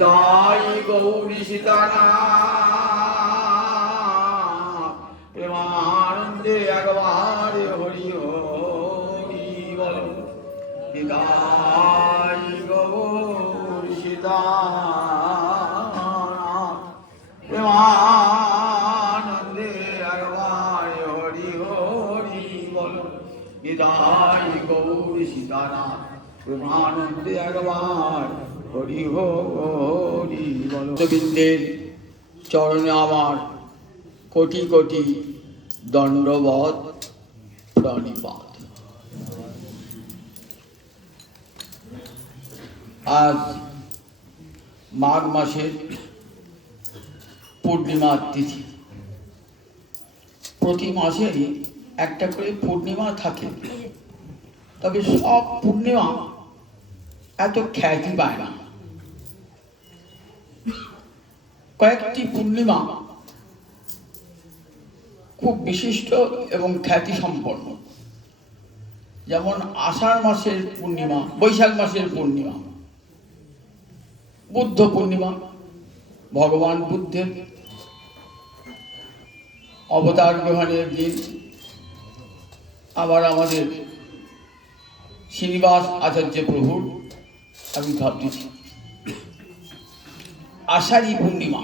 তাই গৌরী সীতানাথ প্রেমানন্দে একবার হরি হরি বল। তাই গৌরী সীতানাথ প্রেমানন্দে একবার হরি হরি বল। তাই গৌরী সীতানাথ প্রেমানন্দে একবার হরি হরি বল। গোবিন্দের চরণে আমার কোটি কোটি দণ্ডবৎ প্রণিপাত। আজ মাঘ মাসের পূর্ণিমার তিথি। প্রতি মাসেরই একটা করে পূর্ণিমা থাকে, তবে সব পূর্ণিমা এত খ্যাতি পায় না। কয়েকটি পূর্ণিমা খুব বিশিষ্ট এবং খ্যাতি সম্পন্ন, যেমন আষাঢ় মাসের পূর্ণিমা, বৈশাখ মাসের পূর্ণিমা, বুদ্ধ পূর্ণিমা, ভগবান বুদ্ধের অবতার গ্রহণের দিন। আবার আমাদের শ্রীনিবাস আচার্য প্রভুর আবির্ভাব তিথি। আষাঢ়ী পূর্ণিমা,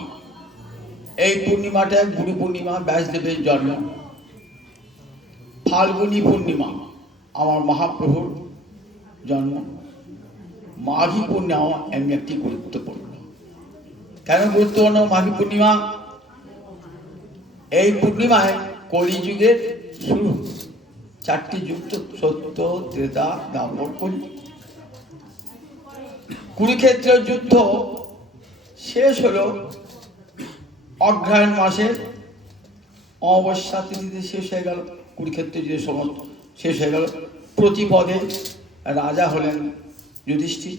এই পূর্ণিমাটা গুরু পূর্ণিমা, ব্যাসদেবের জন্ম। ফাল্গুনী পূর্ণিমা আমার মহাপ্রভুর জন্ম। মাঘী পূর্ণিমা এমনি একটি গুরুত্বপূর্ণ। কেন গুরুত্বপূর্ণ মাঘী পূর্ণিমা? এই পূর্ণিমায় কলিযুগের শুরু। চারটি যুগ তো সত্য, ত্রেতা, দ্বাপর, কলি। কুরুক্ষেত্রের যুদ্ধ শেষ হলো অগ্রহায়ণ মাসের অমাবস্যা তিথিতে শেষ হয়ে গেল। কুরুক্ষেত্রের যে সমস্ত শেষ হয়ে গেল। প্রতিপদে রাজা হলেন যুধিষ্ঠির।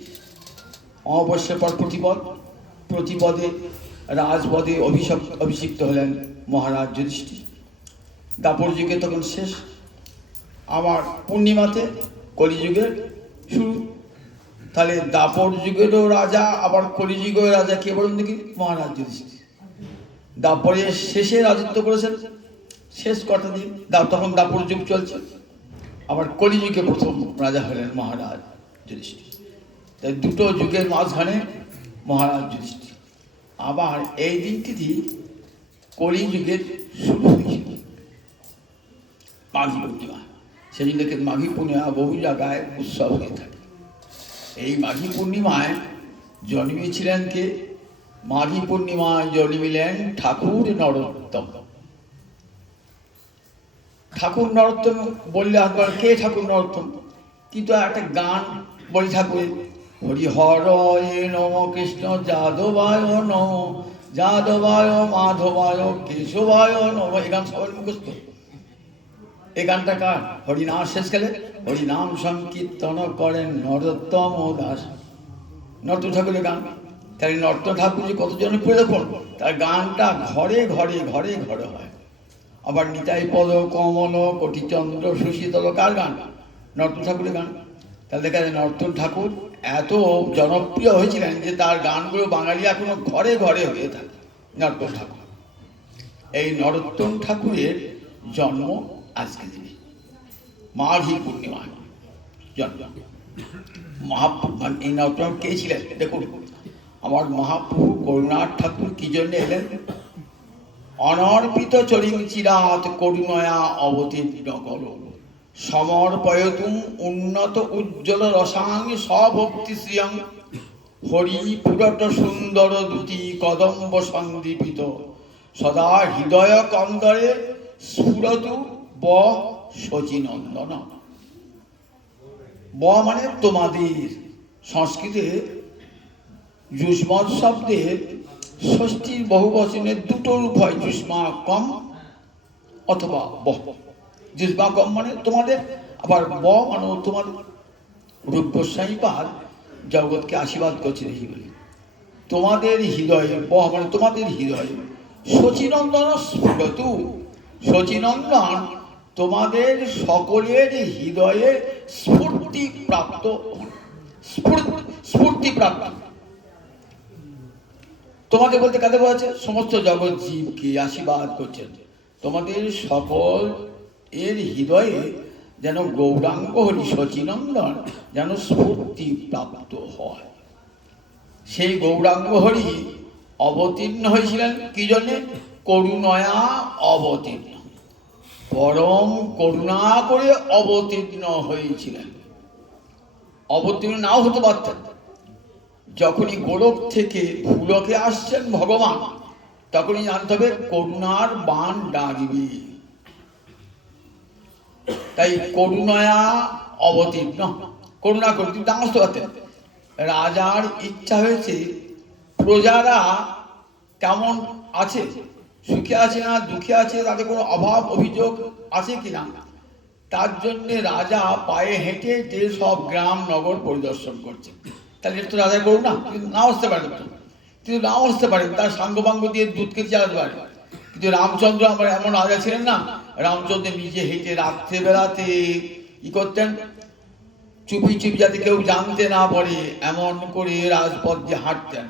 অমাবস্যার পর প্রতিপদ, প্রতিপদে রাজপদে অভিষিক্ত হলেন মহারাজ যুধিষ্ঠির। দাপর যুগে তখন শেষ। আমার পূর্ণিমাতে কলিযুগের শুরু। তাহলে দাপর যুগেরও রাজা, আবার কলিযুগের রাজা কে বলুন দেখি? মহারাজ যুধিষ্ঠির। দাপরের শেষে রাজত্ব করেছেন, শেষ কটা দিন। তখন দাপর যুগ চলছে। আবার কলিযুগে প্রথম রাজা হলেন মহারাজ যুধিষ্ঠির। তাই দুটো যুগের মাঝখানে মহারাজ যুধিষ্ঠির। আবার এই দিনটি কলিযুগের শুরু হয়েছিল মাঘী পূর্ণিমা। সেই জন্য মাঘী পূর্ণিমা বহু জায়গায় উৎসব হয়ে থাকে। এই মাঘী পূর্ণিমায় জন্মেছিলেন কে? মাঘী পূর্ণিমায় জন্মিলেন ঠাকুর নরোত্তম। ঠাকুর নরোত্তম বললে আপনার কে ঠাকুর নরোত্তম? কিন্তু একটা গান বলি ঠাকুর, হরিহরয়ে নম কৃষ্ণ যাদবায় নম, যাদবায় মাধবায় কেশবায় নম। এই গান সবাই মুখস্থ। এই গানটা কার? হরিনাম শেষকালে হরিনাম সংকীর্তন করেন নরোত্তম দাস। নরোত্তম ঠাকুরের গান। তাই নরোত্তম ঠাকুর যে কত জনপ্রিয় দেখুন, তার গানটা ঘরে ঘরে ঘরে ঘরে হয়। আবার নিতাই পদ কমল কোটিচন্দ্র সুশীতল, কার গান? নরোত্তম ঠাকুরের গান। তাহলে দেখা যায় নরোত্তম ঠাকুর এত জনপ্রিয় হয়েছিলেন যে তার গানগুলো বাঙালি এখনো ঘরে ঘরে হয়ে থাকে। নরোত্তম ঠাকুর, এই নরোত্তম ঠাকুরের জন্ম আজকে দিনে মাঘী পূর্ণিমা জন্ম। এই নরোত্তম কে ছিলেন দেখুন। আমার মহাপ্রভু করুণার ঠাকুর কি জন্য এলেন? অনর্পিত চরিং চিরাত করুণয়া অবতীর্ণ কর, সমর্পয়তুম উন্নত উজ্জ্বল রসাং স্বভক্তি শ্রিয়ং, হরি পুরট সুন্দর দ্যুতি কদম্ব সন্দীপিত, সদা হৃদয় কন্দরে স্ফুরতু ব শচীনন্দন। ব মানে তোমাদের। সংস্কৃতে যুষ্মৎ শব্দের ষষ্ঠীর বহু বচনের দুটো রূপ হয়, যুষ্মা কম অথবা ব। যুষ্মা কম মানে তোমাদের, আবার ব মানে তোমাদের। রূপ গোস্বামী পাদ জগৎকে আশীর্বাদ করছে দেখি বলি, তোমাদের হৃদয়ে, ব মানে তোমাদের হৃদয়ে, শচীনন্দন স্ফুরতু, শচীনন্দন তোমাদের সকলের হৃদয়ে স্ফূর্তি প্রাপ্ত, স্ফূর্তি প্রাপ্ত। তোমাদের বলতে কাদের বলেছে? সমস্ত জগৎ জীবকে আশীর্বাদ করছেন, তোমাদের সকল এর হৃদয়ে যেন গৌরাঙ্গ হরি শচীনন্দন যেন স্ফূর্তি প্রাপ্ত হয়। সেই গৌরাঙ্গ হরি অবতীর্ণ হয়েছিলেন কি জন্যে? করুণয়া অবতীর্ণ, পরম করুণা করে অবতীর্ণ হয়েছিলেন। অবতীর্ণ নাও হতে পারতেন। যখনই গোলক থেকে ভূলোকে আসছেন ভগবান, তখনই জানতে হবে করুণার বাণ ডাকবে। তাই করুণায়া অবতীর্ণ, করুণা করতে আসতে পারতেন। রাজার ইচ্ছা হয়েছে প্রজারা কেমন আছে, সুখে আছে না দুঃখে আছে, তাদের কোনো অভাব অভিযোগ আছে কিনা, তার জন্যে রাজা পায়ে হেঁটে হেঁটে সব গ্রাম নগর পরিদর্শন করছে। তাহলে এটা তো রাজা করুন না, কিন্তু নাও আসতে পারেন, কিন্তু নাও আসতে পারেন, তার সাঙ্গপাঙ্গ দিয়ে দুধ খেতে আসতে পারে। কিন্তু রামচন্দ্র আমার এমন রাজা ছিলেন না, রামচন্দ্র নিজে হেঁটে রাত্রে বেলাতে কি করতেন, চুপি চুপি যাতে কেউ জানতে না পারে এমন করে রাজপথ দিয়ে হাঁটতেন।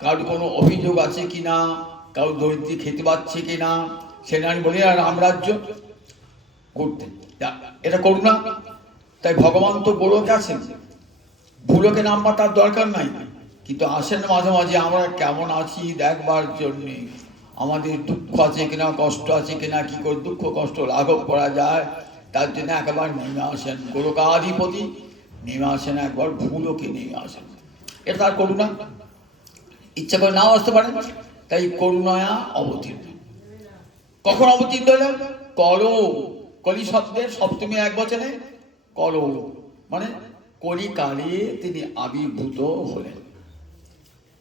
কারোর কোনো অভিযোগ আছে কিনা, কারোর দরিদ্র খেতে পাচ্ছে কিনা, সেটা আমি বলি আর রামরাজ্য করতেন। এটা করুণা। তাই ভগবান তো গোলকে আছেন, ভুলোকে নামবার তার দরকার নাই, কিন্তু আসেন মাঝে মাঝে আমরা কেমন আছি দেখবার জন্যে। আমাদের দুঃখ আছে কিনা, কষ্ট আছে কিনা, কি করে দুঃখ কষ্ট লাঘব করা যায়, তার জন্য একবার নেমে আসেন গোলকাধিপতি, নেমে আসেন একবার ভুলোকে নেমে আসেন। এটা তার করুণা। ইচ্ছা করে নাও আসতে পারেন, তাই করুণায়া অবতীর্ণ। কখন অবতীর্ণ হলেন? কলো, কলি শব্দের সপ্তমী এক বচনে কলো, মানে কলিকালে তিনি আবির্ভূত হলেন।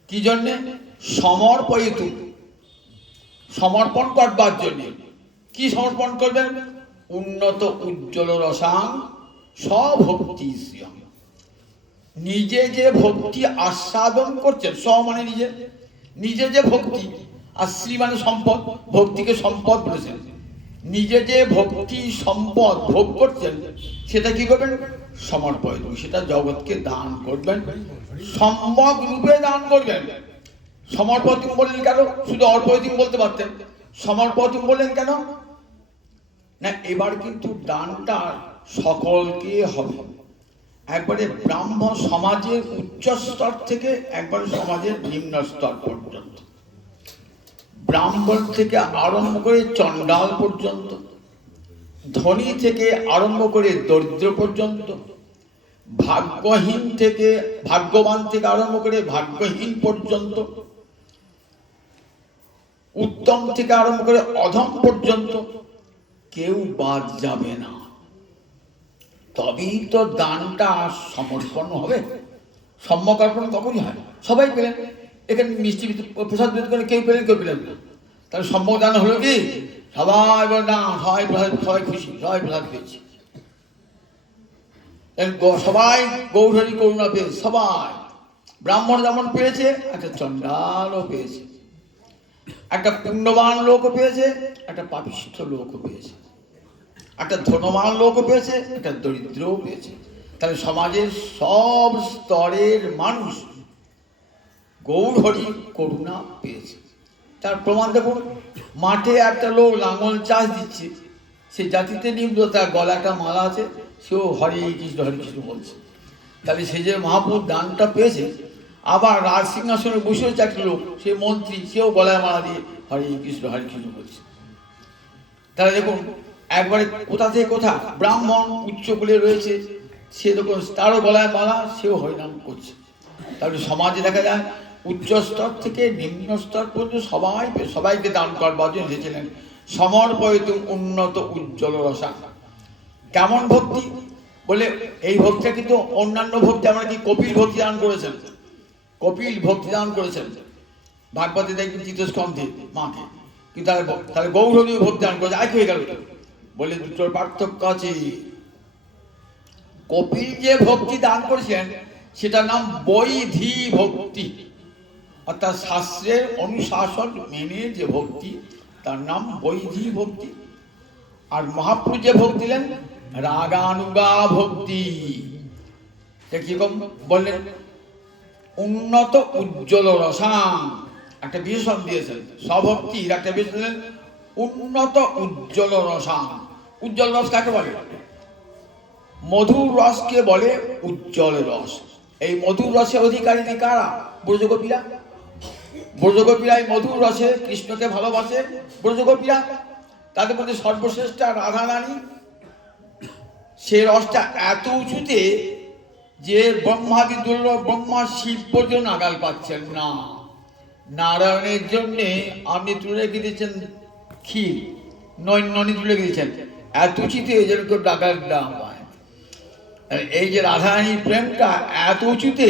কি জন্যে? সমর্পয়িত, সমর্পণ করবার জন্যে। কি সমর্পণ করবেন? উন্নত উজ্জ্বল রসাং স্বভক্তি শ্রিয়ং। নিজে যে ভক্তি আস্বাদন করছেন, স মানে নিজে, নিজে যে ভক্তি, আর শ্রী মানে সম্পদ, ভক্তিকে সম্পদ বলেছেন। নিজে যে ভক্তি সম্পদ ভোগ করছেন সেটা কি করবেন? সমর্পণ, সেটা জগৎকে দান করবেন, সম্যক রূপে দান করবেন। সমর্পণ বললেন কেন? শুধু অর্পণ বলতে পারতেন, সমর্পণ বললেন কেন না? এবার কিন্তু দানটা সকলকে হবে, একবারে ব্রাহ্ম সমাজের উচ্চ স্তর থেকে একবারে সমাজের নিম্ন স্তর পর্যন্ত, ব্রাহ্মণ থেকে আরম্ভ করে চণ্ডাল পর্যন্ত, ধনী থেকে আরম্ভ করে দরিদ্র পর্যন্ত, ভাগ্যহীন থেকে ভাগ্যবান থেকে আরম্ভ করে ভাগ্যহীন পর্যন্ত, উত্তম থেকে আরম্ভ করে অধম পর্যন্ত কেউ বাদ যাবে না। তবেই তো দানটা সমর্পণ হবে। সম্যক অর্পণ কখনই হয়, সবাই পেলেন, এখানে মিষ্টি প্রসাদ বিতরণ করে কেউ পেলেন কেউ পেলেন না, তাহলে সম্যক দান হলো কি? সবাই না, সবাই প্রসাদ, সবাই খুশি, সবাই প্রসাদ পেয়েছে, সবাই গৌরহরি করুণা পেয়েছে, সবাই। ব্রাহ্মণ যেমন পেয়েছে, একটা চণ্ডালও পেয়েছে, একটা পুণ্যবান লোকও পেয়েছে, একটা পাপিষ্ঠ লোকও পেয়েছে, একটা ধনবান লোকও পেয়েছে, একটা দরিদ্রও পেয়েছে। তাহলে সমাজের সব স্তরের মানুষ গৌরহরি করুণা পেয়েছে। তার প্রমাণ দেখুন, মাঠে একটা লোক লাঙল চাষ দিচ্ছে, সে জাতিতে নিম্ন, তার গলাটা মালা আছে, সেও হরে কৃষ্ণ বলছে। তাহলে সে যে মহাপুর দানটা পেয়েছে, আবার রাজ সিংহাসনে বসে হচ্ছে একটা লোক, সে মন্ত্রী, সেও গলায় মালা দিয়ে হরে কৃষ্ণ বলছে। তাহলে দেখুন একবারে কোথা থেকে কোথা, ব্রাহ্মণ উচ্চ কুলে রয়েছে, সে দেখুন তারও গলায় মালা, সেও হরিনাম করছে। তাহলে সমাজে দেখা যায় উচ্চ স্তর থেকে নিম্ন স্তর পর্যন্ত সবাইকে দান করবার জন্য এসেছিলেন। সমর্পয়িত উন্নত উজ্জ্বল রসা। কেমন ভক্তি বলে, এই ভক্তিটা কিন্তু অন্যান্য ভক্তি, আমরা কি কপিল ভক্তি দান করেছেন, কপিল ভক্তি দান করেছেন ভাগবতে দেখবেন তৃতীয় স্কন্ধে মাকে, কিন্তু তাহলে গৌরহরিও ভক্তি দান করেছে, এক হয়ে গেল। বলে দুটোর পার্থক্য আছে। কপিল যে ভক্তি দান করেছেন সেটার নাম বৈধি ভক্তি, অর্থাৎ শাস্ত্রের অনুশাসন মেনে যে ভক্তি, তার নাম বৈধি ভক্তি। আর মহাপ্রভু যে ভক্তি দিলেন রাগানুগা ভক্তি। কিরকম বললেন? উন্নত উজ্জ্বল রসাং, একটা বিশেষণ দিয়েছেন, স্বভক্তির একটা বিশেষণ, উন্নত উজ্জ্বল রসাং। উজ্জ্বল রস কাকে বলে? মধুর রসকে বলে উজ্জ্বল রস। এই মধুর রসের অধিকারী কারা? ব্রজগোপীরা। ব্রজগোপীরা এই মধুর রসে কৃষ্ণকে ভালোবাসে। ব্রজগোপীরা, তাদের মধ্যে সর্বশ্রেষ্ঠা রাধা রানী। সে রসটা এত উঁচুতে যে ব্রহ্মাদি দুর্লভ, ব্রহ্মা শিব পর্যন্ত নাগাল পাচ্ছেন না। নারায়ণের জন্যে আপনি তুলে রেখে দিয়েছেন ক্ষীর, ননি তুলে রেখে দিয়েছেন, এত উঁচুতে যেরকম ডাকার দাম হয়। এই যে রাধারানীর প্রেমটা এত উঁচুতে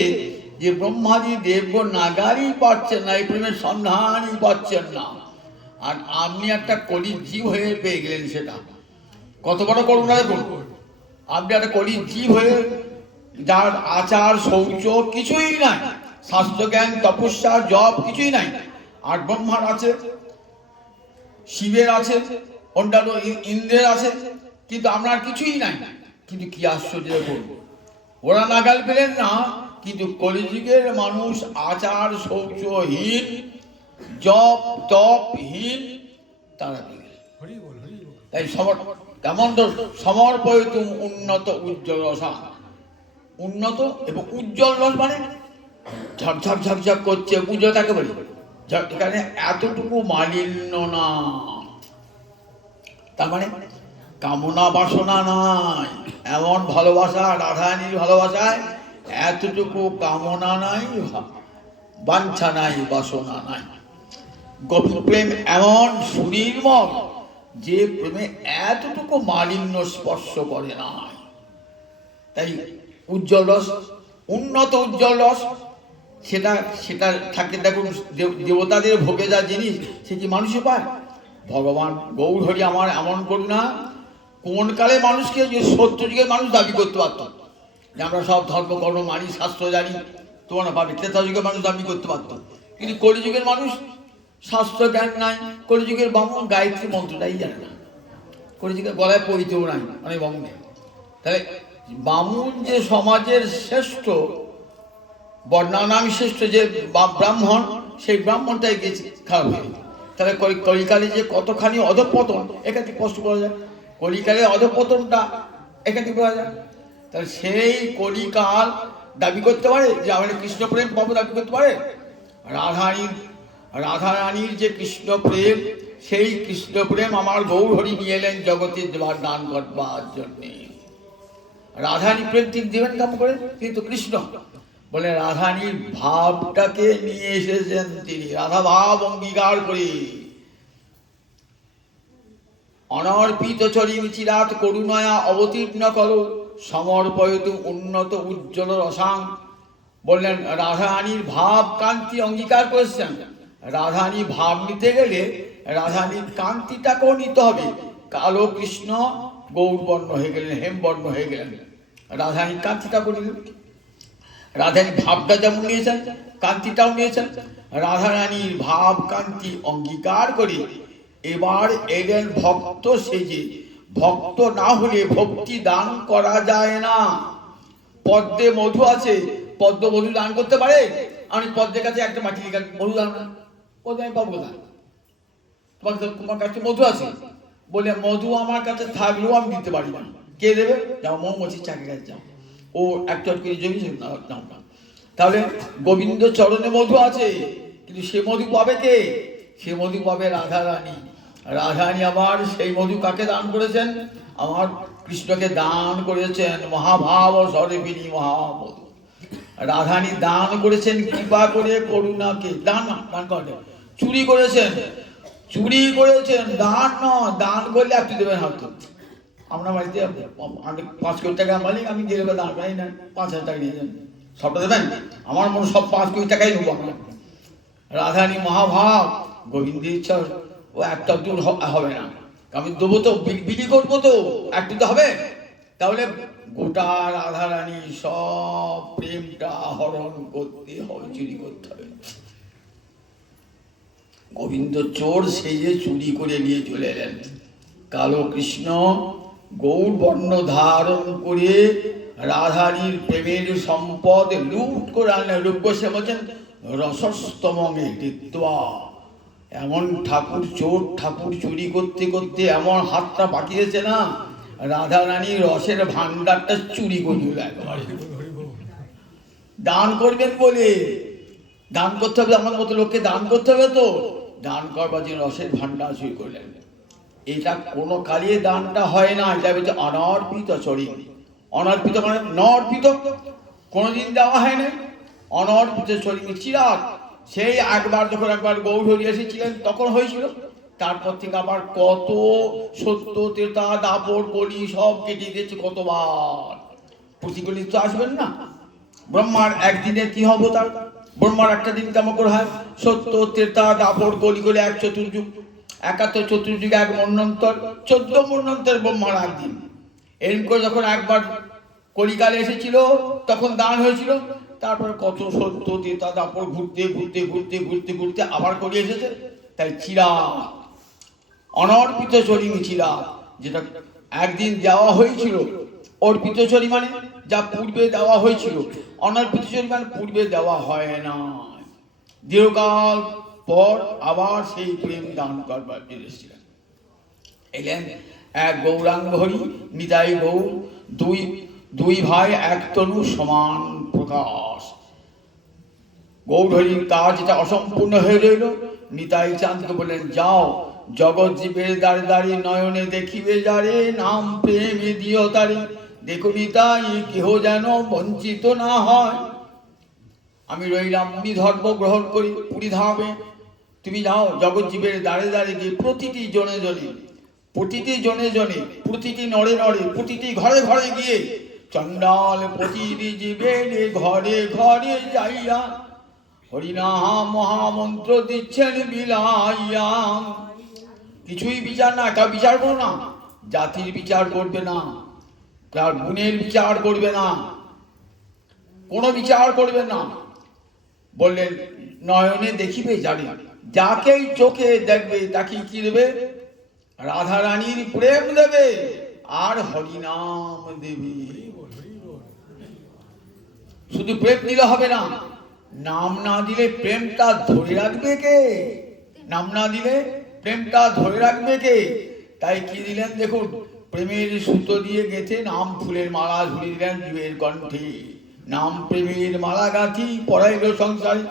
যে ব্রহ্মাদি দেবগণ নাগারই পাচ্ছেন না, এই প্রেমের সন্ধানই পাচ্ছেন না। আর আপনি একটা কলির জীব হয়ে পেয়ে গেলেন সেটা। কত বড় করুণা দেখুন! আপনি একটা কলির জীব হয়ে, যার আচার শৌচ কিছুই নাই, শাস্ত্রজ্ঞান তপস্যা জপ কিছুই নাই, আর ব্রহ্মার আছে, শিবের আছে, অন্যান্য ইন্দ্রের আছে, কিন্তু আপনার কিছুই নাই। কিন্তু কি আশ্চর্য দেখুন, ওরা নাগাল পেলেন না, কিন্তু কলিযুগের মানুষ আচার শৌচহীন, জপ তপহীন, তারা পেলেন। তাই তেমন সমর্পয়তুম উন্নত উজ্জ্বল রসা। উন্নত এবং উজ্জ্বল রস মানে ঝকঝক ঝকঝক করছে, উজ্জ্বল তাকে বলি। এখানে এতটুকু মালিন্য না, তার মানে কামনা বাসনা নাই, এমন ভালোবাসা, রাধারানীর ভালোবাসায় এতটুকু কামনা নাই, বাঞ্ছা নাই, বাসনা নাই। গোপী প্রেম এমন সুনির্মল যে প্রেমে এতটুকু মালিন্য স্পর্শ করে নাই। তাই উজ্জ্বল রস, উন্নত উজ্জ্বল রস, সেটা সেটা থাকে। দেখুন, দেবতাদের ভোগে যা জিনিস সে কি মানুষে পায়? ভগবান গৌর হরি আমার এমন করুণা, কোন কালে মানুষকে যে সত্যযুগের মানুষ দাবি করতে পারত যে আমরা সব ধর্মকর্ম মানি, শাস্ত্র জানি, তোমরা পাবে, ত্রেতা যুগের মানুষ দাবি করতে পারত। কিন্তু কলিযুগের মানুষ শাস্ত্র জ্ঞান নাই, কলিযুগের বামুন গায়ত্রী মন্ত্রটাই জানে না, কলিযুগের গলায় পরিতেও নাই অনেক বামুনে। তাহলে বামুন যে সমাজের শ্রেষ্ঠ বর্ণানাম শ্রেষ্ঠ যে ব্রাহ্মণ, সেই ব্রাহ্মণটাই গেছে খারাপ হয়ে। তাহলে কলিকালে যে কতখানি অধঃপতন এখান থেকে স্পষ্ট করা যায়। কলিকালের অধঃপতনটা এখান থেকে পাওয়া যায়। তাহলে সেই কলিকাল দাবি করতে পারে যে আমাদের কৃষ্ণ প্রেম পাবো, দাবি করতে পারে? রাধারানীর যে কৃষ্ণ প্রেম, সেই কৃষ্ণ প্রেম আমার গৌর হরি নিয়ে এলেন জগতে দেবার দান করবার জন্যে। রাধারানী প্রেম তিনি দেবেন কাম করে, কিন্তু কৃষ্ণ বলে রাধারানীর ভাবটাকে নিয়ে এসেছেন তিনি, রাধা ভাব অঙ্গীকার করে। অনর্পিত চরিম চিরাত করুণয়া অবতীর্ণ করো সমর্পয়তু উন্নত উজ্জ্বল রসাং। বললেন রাধারানীর ভাব কান্তি অঙ্গীকার করেছেন। রাধারানীর ভাব নিতে গেলে রাধারানীর কান্তিটাকেও নিতে হবে। কালো কৃষ্ণ গৌরবর্ণ হয়ে গেলেন, হেমবর্ণ হয়ে গেলেন, রাধারানীর কান্তিটাকেও নিলেন। রাধারানীর ভাবটা যেমন নিয়েছেন, কান্তিটাও নিয়েছেন। রাধারানীর ভাব কান্তি অঙ্গীকার করে এবার এলেন ভক্ত সেজে। ভক্ত না হলে ভক্তি দান করা যায় না। পদ্মে মধু আছে, পদ্ম মধু দান করতে পারে? আমি পদ্মের কাছে একটা মাটি মধু দান না, পদ্ম আমি পাবো না। তোমার কাছে মধু আছে বলে মধু আমার কাছে থাকলেও আমি দিতে পারি না। কে দেবে? যাও মৌমাছির চাকরি কাছে যাও, ও একটা করে জমি নাও না। তাহলে গোবিন্দ চরণে মধু আছে, কিন্তু সে মধু পাবে কে? সে মধু পাবে রাধারানী। রাধারানী আবার সেই মধু কাকে দান করেছেন? আমার কৃষ্ণকে দান করেছেন মহাভাব স্বরূপিণী মহামধু। রাধারানী দান করেছেন কৃপা করে, করুণাকে দান করেন, চুরি করেছেন, দান নয়। দান করলে একটু দেবেন হয়তো। আমরা বাড়িতে 5 কোটি টাকা মালিক, আমি দিয়ে দেবো দান পাই না, 5,000 টাকা নিয়ে যান, সবটা দেবেন? আমার মনে সব 5 কোটি টাকাই নেবো আমরা। রাধারানী মহাভাব, গোবিন্দের ইচ্ছা ও একটা দূর হবে না, আমি দেবো তো, বিক্রি করবো তো, একটু তো হবে। তাহলে গোটা রাধারানী সব প্রেমটা হরণ করতে হবে, চুরি করতে হবে। গোবিন্দ চোর সেজে চুরি করে নিয়ে চলে এলেন। কালো কৃষ্ণ গৌর বর্ণ ধারণ করে রাধারীর প্রেমের সম্পদ লুট করে আনলেন। রূপগোস্বামী বলছেন রসস্তমে কৃত্বা, এমন ঠাকুর চোর, ঠাকুর চুরি করতে করতে এমন হাতটা পাকিয়েছে না, রাধা রানীর রসের ভান্ডারটা চুরি করে দিল একেবারে। দান করবেন বলে, দান করতে হবে, আমার মতো লোককে দান করতে হবে, তো দান করবার জন্য রসের ভান্ডার চুরি করলেন। এটা কোনো কালিয়ে দানটা হয় না, এটা হচ্ছে অনর্পিত চরি। অনর্পিত মানে নর্পিত, কোনোদিন দেওয়া হয় না। অনর্পিত চরি চিরাগ, সেই একবার গৌরহরি এসেছিলেন তখন হয়েছিল। তারপর থেকে আবার কত সত্য তেতা দাপর কলি সব কেটে গেছে কতবার। প্রতিকূলি তো আসবেন না। ব্রহ্মার একদিনে কি হবো তার, ব্রহ্মার একটা দিন কেমন করে হয়? সত্য তেতা দাপর কলি করে এক চতুর্যুগ, 71 চতুর্যুগে এক মন্বন্তর, 14 মন্বন্তর ব্রহ্মার একদিন। এরকম করে যখন একবার কলিকালে এসেছিল তখন দান হয়েছিল। তারপরে কত সত্য তেতা দাপর ঘুরতে ঘুরতে ঘুরতে ঘুরতে ঘুরতে আবার করে এসেছে। তাই চিরাগ, অনর্পিত চরি চিরাগ, যেটা একদিন দেওয়া হয়েছিল। অর্পিত চরি মানে যা পূর্বে দেওয়া হয়েছিল, অনর্পিত চরি মানে পূর্বে দেওয়া হয় না। দীর্ঘকাল পর আবার সেই প্রেম দান করবার এসেছিলেন। এলেন এক গৌরাঙ্গ হরি, নিতাই গৌর, দুই ভাই এক তনু সমান প্রকাশ। গৌরহরির কাজ এটা অসম্পূর্ণ হয়ে রইল। নিতাই চাঁদকে বললেন, যাও জগৎ জীবের দ্বারে দ্বারে নয়নে দেখিবে যারে, নাম প্রেমে দিও তারে, দেখো নিতাই কেহ যেন বঞ্চিত না হয়। আমি রইলাম মুনি ধর্ম গ্রহণ করি পুরী ধামে। তুমি যাও জগৎ জীবের দ্বারে দ্বারে গিয়ে প্রতিটি জনে জনে, প্রতিটি জনে জনে, প্রতিটি নড়ে নড়ে, প্রতিটি ঘরে ঘরে গিয়ে চণ্ডাল প্রতিটি জীবের ঘরে ঘরে যাইয়া হরিনাম মহামন্ত্র দিচ্ছেন বিলাইয়া। কিছুই বিচার না, কার বিচার করো না, জাতির বিচার করবে না, কার গুণের বিচার করবে না, কোনো বিচার করবে না। বললেন নয়নে দেখিবে জানি, যাকেই চোখে দেখবে তাকে কি দেবে? রাধা রানীর প্রেম দেবে আর হরিনাম দেবে। শুধু প্রেম দিলে হবে না, নাম না দিলে প্রেমটা ধরে রাখবে কে? নাম না দিলে প্রেমটা ধরে রাখবে কে? তাই কি দিলেন দেখুন, প্রেমের সুতো দিয়ে গেঁথে নাম ফুলের মালা ঝুলিয়ে দিলেন জীবের কণ্ঠে। নাম প্রেমের মালা গাঁথি পড়াইল সংসারে।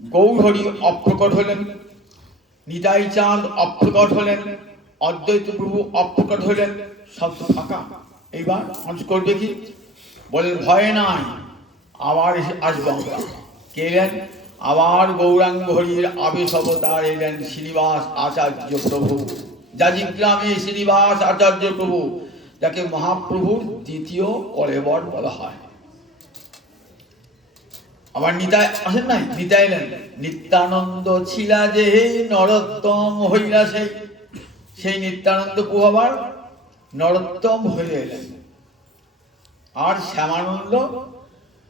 গৌরহরি অপ্রকট হলেন, নিতাই চাঁদ অপ্রকট হলেন, অদ্বৈত প্রভু অপ্রকট হলেন, সব তো ফাঁকা। এইবার মানুষ করবে কি? বলেন ভয় নাই, আবার আসবো আমরা। কে এলেন? আবার গৌরাঙ্গ হরির আবেশ অবতার এলেন শ্রীনিবাস আচার্য প্রভু। জাজিগ্রামে শ্রীনিবাস আচার্য প্রভু, যাকে মহাপ্রভুর দ্বিতীয় কলেবর বলা হয়। আবার নিতাই আসেন নাই, নিতাই এলেন। নিত্যানন্দ ছিলা যে নরোত্তম হইলা, সেই নিত্যানন্দ প্রভু আবার নরোত্তম হয়ে এলেন। আর শ্যামানন্দ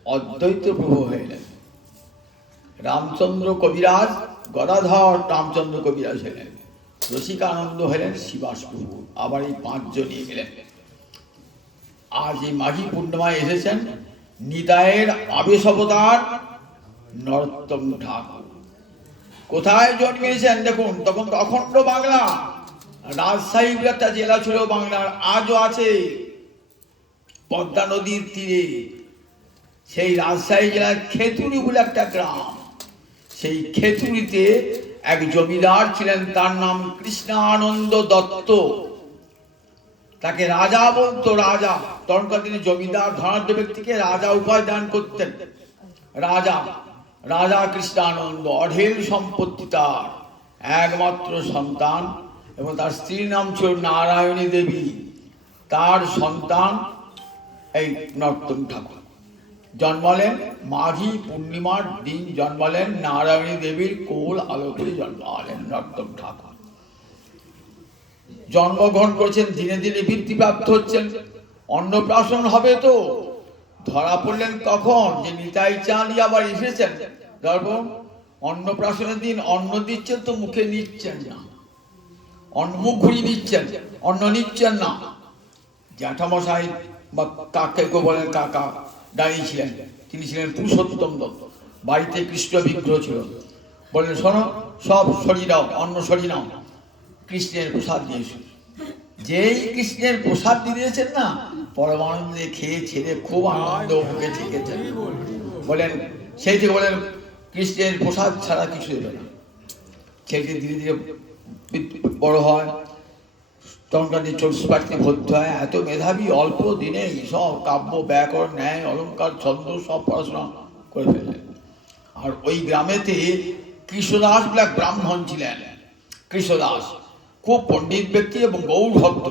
অদ্বৈত প্রভু হয়ে এলেন। রামচন্দ্র কবিরাজ গদাধর রামচন্দ্র কবিরাজ হলেন। রসিকানন্দ হলেন শিবাস প্রভু। আবার এই 5 জন নিয়ে গেলেন। আজ এই মাঘী পূর্ণিমায় এসেছেন নিতাইয়ের আবেশ অবতার নরোত্তম ঠাকুর। কোথায় জন্মেছেন দেখুন, তখন তো অখণ্ড বাংলা। রাজশাহী একটা জেলা ছিল বাংলার, আজও আছে পদ্মা নদীর তীরে। সেই রাজশাহী জেলার খেতুরি বলে একটা গ্রাম। সেই খেতুরিতে এক জমিদার ছিলেন, তার নাম কৃষ্ণানন্দ দত্ত। তাকে রাজা বলতো, রাজা। তখনকার দিনে জমিদার ধনাঢ্য ব্যক্তিকে রাজা উপাধি দান করতেন। রাজা রাজা কৃষ্ণানন্দ, অঢেল সম্পত্তি তার, একমাত্র সন্তান, এবং তার স্ত্রীর নাম ছিল নারায়ণী দেবী। তার সন্তান এই নরোত্তম ঠাকুর। জন্মালেন মাঘী পূর্ণিমার দিন, জন্মালেন নারায়ণী দেবীর কোল আলোকে জন্মালেন নরোত্তম ঠাকুর। জন্মগ্রহণ করেছেন, দিনে দিনে বৃদ্ধিপ্রাপ্ত হচ্ছেন। অন্নপ্রাশন হবে তো ধরা পড়লেন কখন, যে নিতাই চাঁদই আবার এসেছেন। ধরুন অন্নপ্রাশনের দিন অন্ন দিচ্ছেন তো মুখে নিচ্ছেন না, মুখ ঘুরিয়ে দিচ্ছেন, অন্ন নিচ্ছেন না। জ্যাঠামশাই বা কাকে বলেন কাকা দাঁড়িয়েছিলেন, তিনি ছিলেন পুরুষোত্তম দত্ত। বাড়িতে কৃষ্ণ বিগ্রহ ছিল। বললেন শোনো, সব সরিয়ে দাও, অন্ন সরিয়ে নাও, কৃষ্ণের প্রসাদ দিয়েছে। যেই কৃষ্ণের প্রসাদ দিয়েছেন না, পরমানন্দে খেয়ে ছেড়ে খুব আনন্দ মুখে ঠেকেছেন। বলেন সেই থেকে বলেন কৃষ্ণের প্রসাদ ছাড়া কিছু দেবে না। ছেলেটি ধীরে ধীরে বড় হয়, টঙ্কাটি 40-50 ভর্তি হয়। এত মেধাবী, অল্প দিনে সব কাব্য, ব্যাকরণ, ন্যায়, অলঙ্কার, ছন্দ সব পড়াশোনা করে ফেললেন। আর ওই গ্রামেতে কৃষ্ণদাস বলে এক ব্রাহ্মণ ছিলেন। কৃষ্ণদাস খুব পণ্ডিত ব্যক্তি এবং গৌর ভক্ত।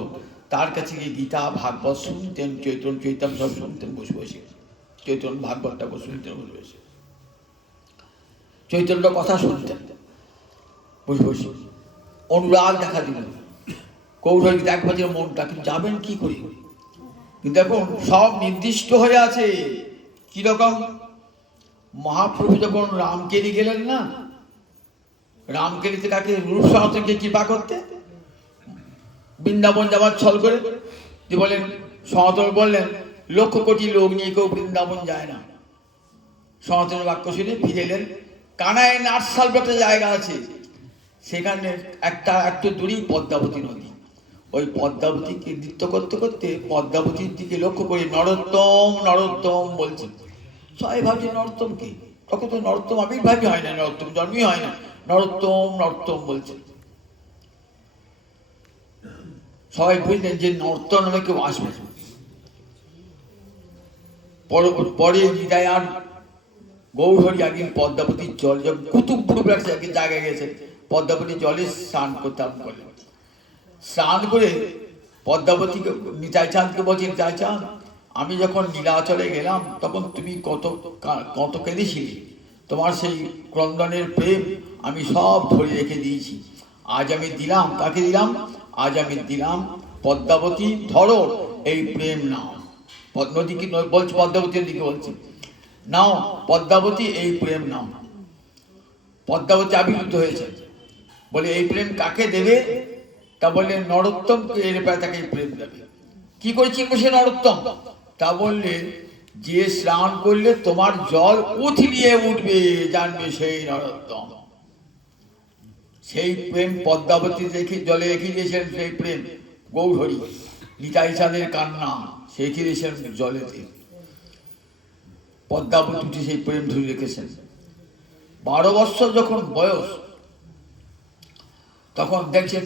তার কাছে গিয়ে গীতা ভাগবত শুনতেন, চৈতন্য সব শুনতেন বসে বসে। চৈতন্য ভাগবতটা শুনতেন বসে বসে, চৈতন্য কথা শুনতেন বসে বসে। অনুরাগ দেখা দিল গৌর দেখবার যে মনটা, কিন্তু যাবেন কি করি। কিন্তু এখন সব নির্দিষ্ট হয়ে আছে। কিরকম? মহাপ্রভু যখন রামকেলি গেলেন না, রামকেলিতে কাকে? রূপ সনাতনকে কৃপা করতে বৃন্দাবন যাবার ছল করে যে বলেন, সনাতন বললেন 1,00,000 কোটি লোক নিয়ে কেউ বৃন্দাবন যায় না। সনাতনের বাক্য শুনে ফিরে এলেন। কানায় নাটশাল একটা জায়গা আছে, সেখানে একটু দূরেই পদ্মাবতী নদী। ওই পদ্মাবতীকে নৃত্য করতে করতে পদ্মাবতীর দিকে লক্ষ্য করে নরোত্তম নরোত্তম বলছে। সবাই ভাবছে নরোত্তমকে, তখন তো নরোত্তম আবির্ভাবই হয় না, নরোত্তম জন্মই হয় না, নরোত্তম নরোত্তম বলছে। সবাই বুঝলেন যে নরোত্তম নামে কেউ আসবে। পরে হৃদয় আর গৌরহরি একদিন পদ্মাবতীর জল, যখন কুতুবপুর একটা জায়গায় গেছে, পদ্মাবতীর জলে স্নান করতে আরম্ভ করলেন। স্নান করে পদ্মাবতীকে, নিতাই চাঁদকে বলছি, নিতাই চাঁদ, আমি যখন নীলাচলে গেলাম তখন তুমি কত কেঁদেছিলে। তোমার সেই ক্রন্দনের প্রেম আমি সব ধরে রেখে দিয়েছি। আজ আমি দিলাম, কাকে দিলাম? আজ আমি দিলাম পদ্মাবতী, ধরো এই প্রেম নাও। নদী কি বলছি? পদ্মাবতীর দিকে বলছি, নাও পদ্মাবতী এই প্রেম নাও। পদ্মাবতী আবির্ভূত হয়েছে। বলে এই প্রেম কাকে দেবে? তা বললে নরোত্তমকে, এর প্রায় তাকে প্রেম দেবে। কি করেছি সে নরোত্তম? তা বললে যে স্নান করলে তোমার জল উথলিয়ে উঠবে, জানবে সেই নরোত্তম। সেই প্রেম পদ্মাবতী জলে রেখে দিয়েছেন। সেই প্রেম গৌরহরি, নিতাই চাঁদের কান্না, সে রেখে দিয়েছেন জলেতে। পদ্মাবতী সেই প্রেম ধরে রেখেছেন। 12 বৎসর যখন বয়স, তখন দেখছেন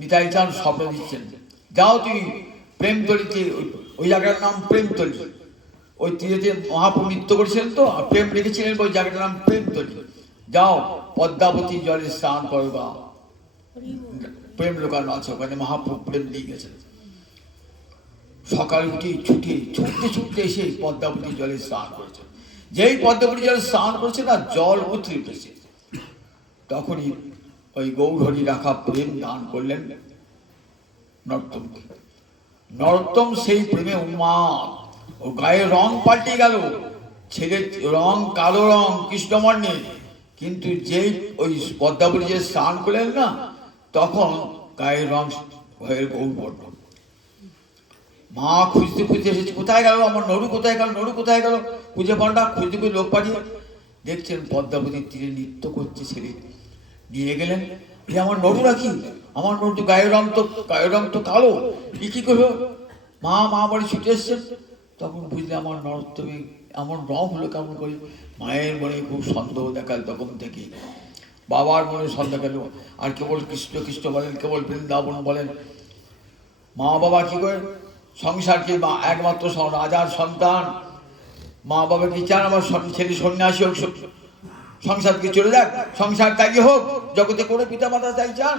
নিতাই চাঁদ স্বপ্ন দিচ্ছেন, যাও তুমি প্রেমতলিতে, ওই জায়গার নাম প্রেমতলি। ওই তীরেতে মহাপ্রভু নৃত্য করেছিলেন তো, আর প্রেম রেখেছিলেন, ওই জায়গাটার নাম প্রেমতলি। যাও পদ্মাবতী জলে স্নান করবা, প্রেম লোকানো আছে ওখানে। মহাপ্রভু প্রেম দিয়ে গেছেন। সকালে উঠে ছুটতে এসে পদ্মাবতী জলে স্নান করেছে। যেই পদ্মাবতী জলে স্নান করেছে না, জল উথলে উঠেছে। তখনই ওই গৌরহরি রাখা প্রেম দান করলেন নরোত্তমকে। নরোত্তম সেই প্রেমে উন্মাদ, ও গায়ের রং পাল্টে গেল। ছেলের রং কালো রং, কৃষ্ণবর্ণের। কিন্তু যেই ওই পদ্মাবতী যে স্নান করলেন না, তখন গায়ের রং হয়ে গৌরবর্ণ। মা খুঁজতে খুঁজতে এসেছে, কোথায় গেল আমার নরু, কোথায় গেল নরু, কোথায় গেল? খুঁজে পান্ডা খুঁজতে খুঁজে লোক পাঠিয়ে দেখছেন পদ্মাবতীর তীরে নৃত্য করছে ছেলে। নিয়ে গেলেন, এ আমার নরু রাখি, আমার নরু তো গায়ের রং তো কালো, কি করলো? মা বাড়ি ছুটে এসছেন। তখন বুঝলে আমার নরোত্তমে এমন রং হলো কেমন করে। মায়ের মনে খুব সন্দেহ দেখাল তখন থেকে, বাবার মনে সন্দেহ গেল। আর কেবল কৃষ্ণ কৃষ্ণ বলেন, কেবল বৃন্দাবন বলেন। মা বাবা কি করে সংসারকে, মা একমাত্র রাজার সন্তান, মা বাবা কি চান আমার ছেলে সন্ন্যাসী হোক, সংসারকে চলে যাক, সংসার ত্যাগী হোক, জগতে করে পিতা মাতা তাই চান।